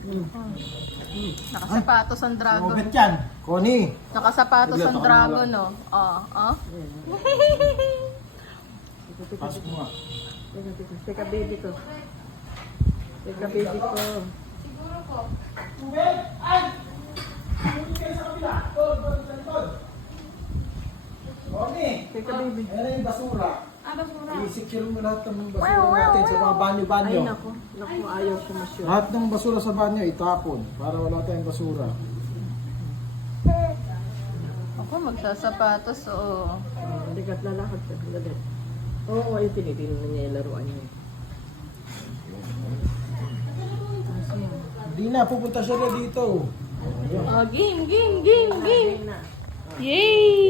Nakasapatos ang dragon. Robert yan. Connie. Nakasapatos ang dragon, no? Pasok mo nga. Teka, baby ko. Teka, baby ko. Siguro po. Tubig! Ay! Tubig kayo sa kabila. Tol. Connie. Teka, baby. Ayan na yung basura. Basura. I-secure mo lahat ng basura natin sa mga banyo-banyo. Ay, naku. Naku, ayaw siya masyo. Lahat ng basura sa banyo itapon para wala tayong basura. Ako, magsasapatos, oo. Hindi ka lalakad ka. Dali. Oo, ay tinitingnan niya yung laruan niya. Hindi na, pupunta siya na dito. Oh, game. Yay!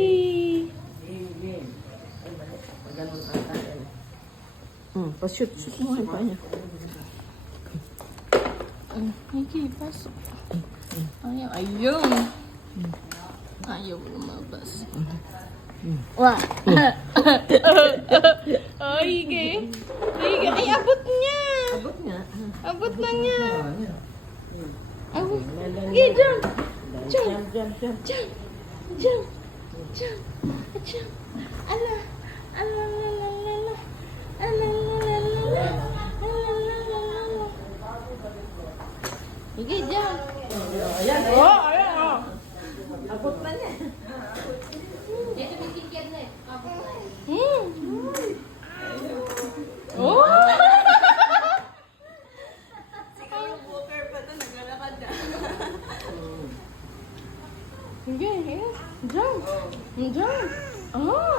Game. Ay, mali. Ganun ata yan. Pa-shoot mo yung paa niya. Ay, pasok. Ayaw. Ayaw lumabas. Wah! Oh, hige. Ay, abot niya. Abot nga. Abot na niya. Abot. Jump. Hige, jump. Jump. Jump. Ala. Hige, jump. Ayan. Ayan. Abot na niya. Oh! Siguro walker pa ito. Naglalakad na. Hige. Jump. Jump. Oh!